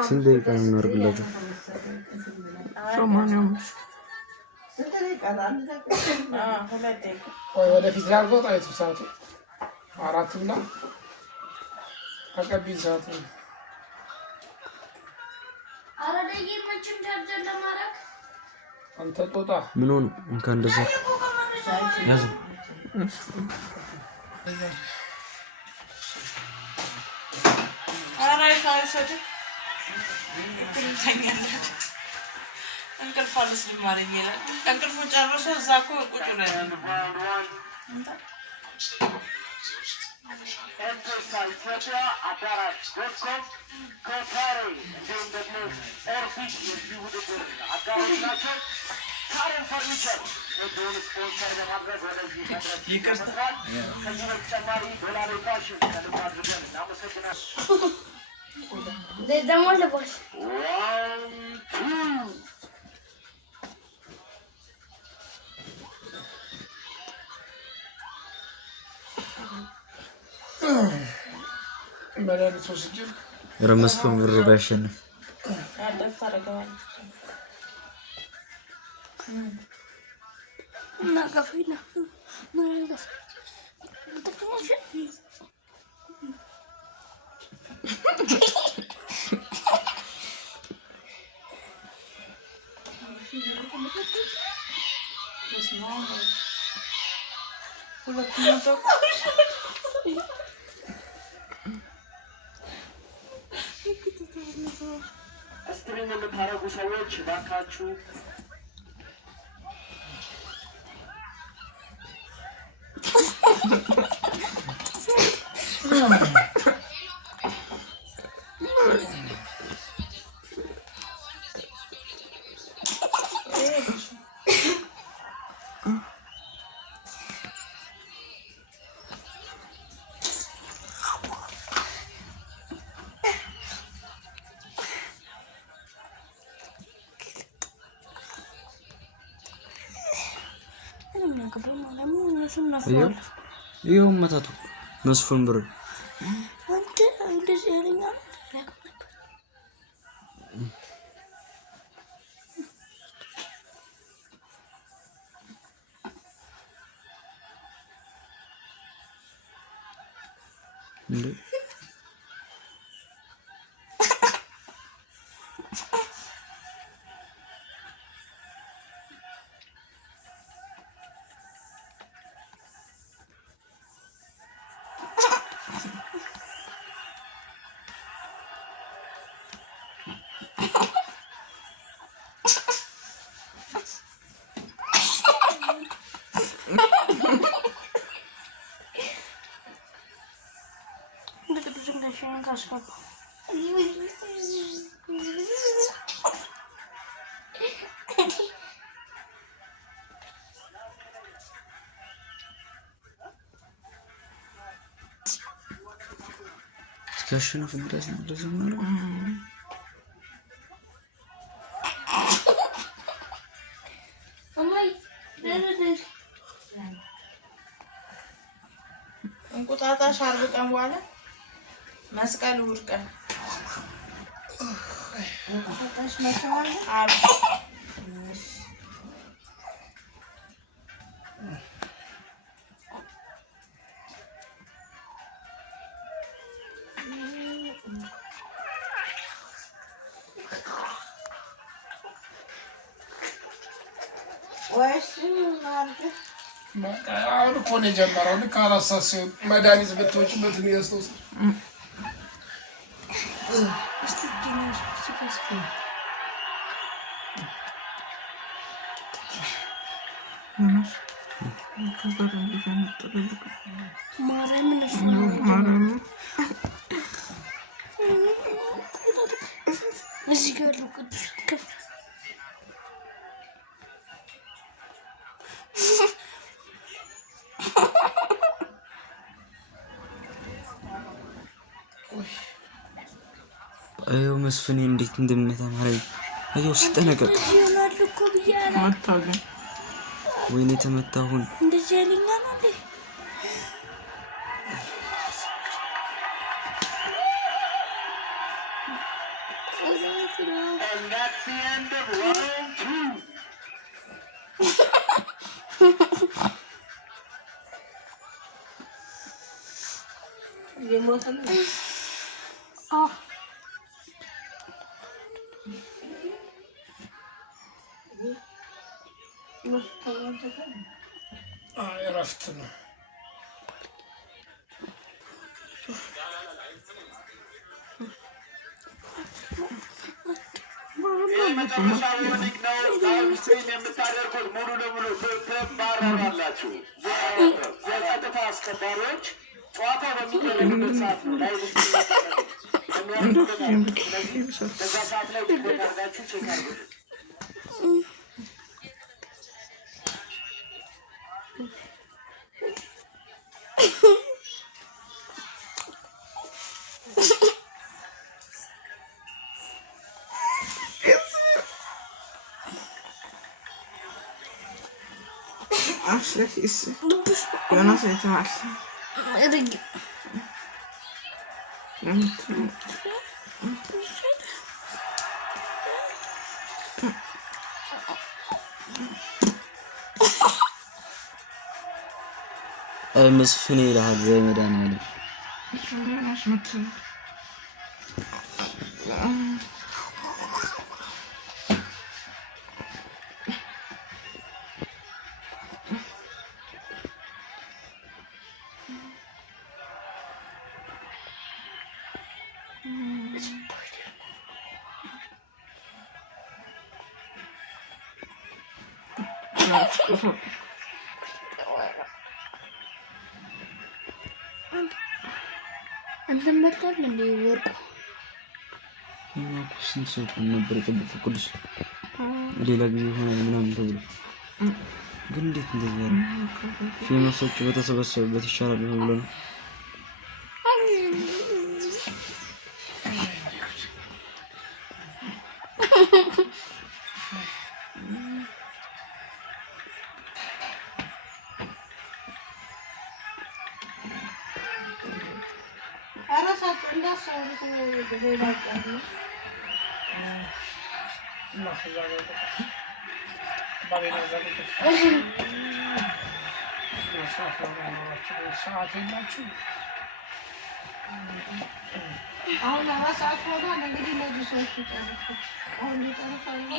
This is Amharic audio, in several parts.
Sindai kan norbulajo. Somaniam. ወደ ፊት ላርጎት አይቱ ሰዓቱ አራቱና አቀቢል ሰዓቱ አረደይ መችም ቻርጀር ለማረክ አንተ ጦጣ ምን ሆነ እንካ እንደዛ ያዝ አራይ ሳይሰጥ እንቅልፍ አልስ ሊማረኝ ይላል እንቅልፉ ጨርሶ እዛ እኮ ቁጭ ላይ ነው Ethiopia Adara.com Kotari እንደውም ደግሞ ኦርቢት የሚውድድር አጋሮቻቸው ካረን ፈርኒቸር የዶን ስፖንሰር በማድረግ ወደዚህ መድረስ ይቀርታል። ከዚህ በተጨማሪ ዶላር ፋሽን ከልብ አድርገን እናመሰግናለን። ደግሞ ልቦስ መድኃኒት ወስጄ ረመስፎን ብር ባይሸነፍ እና ከፈይና ማረጋፍ ስትሪም የምታረጉ ሰዎች ባካችሁ ይሄው መታቱ መስፎን ብር አንተ እንደዚህ ያለኛል እንዴ እስከሽነፍ ድረስ እንደዚህ ነው አማይ ደረደሽ እንቁጣጣሽ አርብ ቀን በኋላ መስቀል እሑድ ቀን ታሽ መቻል አርብ ወይስ ማለት አሁን እኮ ነው የጀመረው። ልክ አላሳሰው መድኃኒት ብትወጪበት ነው ያስተውስ ማርያም ነሽ እዚህ ጋር ነው ቅዱስ ከፍ አዩ መስፍኔ እንዴት እንደምታማረኝ አዩ ሲጠነቀቅ ይሆናል እኮ ብያለሁ። ማታገኝ ወይኔ ተመታሁን እንደዚህ ያለኛ ነው እንዴ? And that's the end of round 2. እረፍት ነው። የመጨረሻ ወርኒንግ ነው። ላይቭ ስትሪም የምታደርጉት ሙሉ ለሙሉ ትባረራላችሁ። የጸጥታ አስከባሪዎች ጨዋታው በሚደረግበት ሰዓት ነው ላይቭ ስትሪም የሚያደርጉት። ስለዚህ በዛ ሰዓት ላይ ሪፖርት አድርጋችሁ ቼክ አድርጉት። Aşk hissi. Jonas heter Aşk. مسفين إلى هذا الميدان هذا. አንተም መጣል እንደ ወርቁ ስንት ሰው ነበር የጠበቀው ቅዱስ ሌላ ጊዜ ሆነ ምናምን ተብሎ ግን እንዴት እንደዚህ ያለ ፌመሶች በተሰበሰቡበት ይሻላል ብሎ ነው። አሁን አራት ሰዓት ሆኗል። እንግዲህ እነዚህ ሰዎች ይጨርሱ። አሁን ይጨርሳሉ።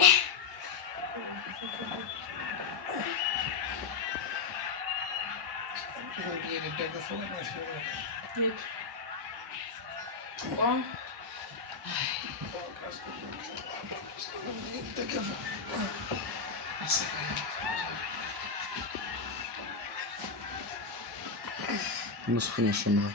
مسخن يشنها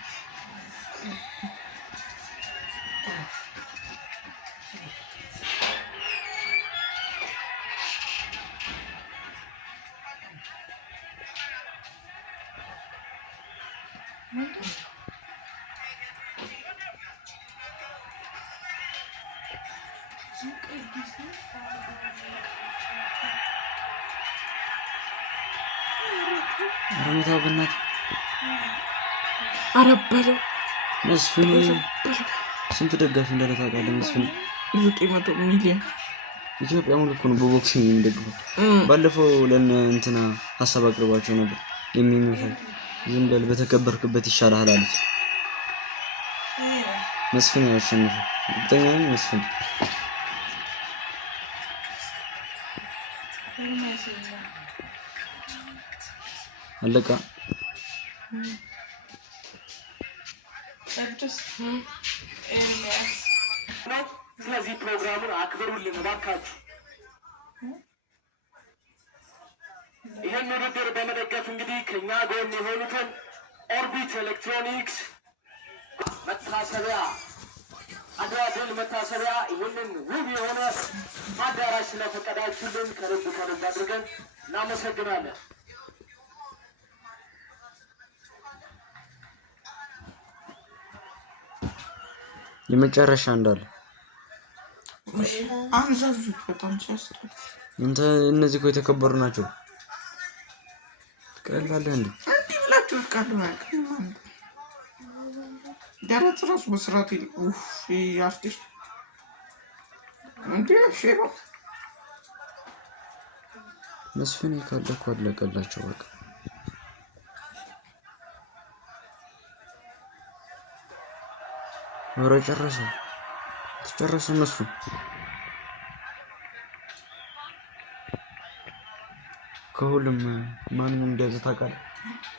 رميتها بالنات አረበለው መስፍን ስንት ደጋፊ እንዳለ ታውቃለህ? መስፍን 900 ሚሊዮን ኢትዮጵያ ሙሉ እኮ ነው በቦክሲንግ የሚደግፈው። ባለፈው ለነ እንትና ሀሳብ አቅርባቸው ነበር የሚመሻል ዝም በል በተከበርክበት ይሻላል አሉት። መስፍን ያሸንፋል እርግጠኛ ነኝ። መስፍን አለቃ ስለዚህ ፕሮግራሙን አክብሩልን እባካችሁ። ይህን ውድድር በመደገፍ እንግዲህ ከኛ ጎን የሆኑትን ኦርቢት ኤሌክትሮኒክስ መታሰቢያ አድዋ ድል መታሰቢያ ይህንን ውብ የሆነ አዳራሽ ስለፈቀዳችሁልን ከልብ አድርገን እናመሰግናለን። የመጨረሻ እንዳለ አንዛዙት በጣም ሲያስጠላ። እንተ እነዚህ እኮ የተከበሩ ናቸው። ትቀላለህ እንዴ? እንዲህ ብላችሁ ትቀላለህ? ደረት ራሱ በስርዓት ኡፍ ያስደስ እንዴ ሼሮ መስፍን ካለኩ አለቀላቸው በቃ ወረ ተጨረሰ መስፍን ከሁሉም ማንንም እንደዛ ታውቃለህ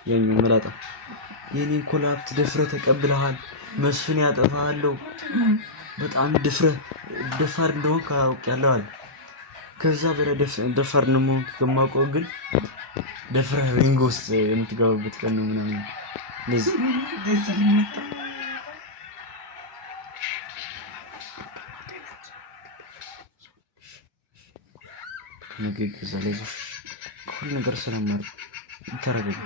የኛው መላጣ የኔን ኮላፕት ደፍረህ ተቀብለሃል መስፍን ያጠፋሃለው በጣም ደፋር እንደሆንክ አውቄያለሁ አለ ከዛ በላይ ደፋር ነው ከማውቀው ግን ደፍረህ ሪንግ ውስጥ የምትገባበት ቀን ነው ምናምን ለዚህ ነገ ከዛ ለዚህ ሁሉ ነገር ስለማር ተረጋጋ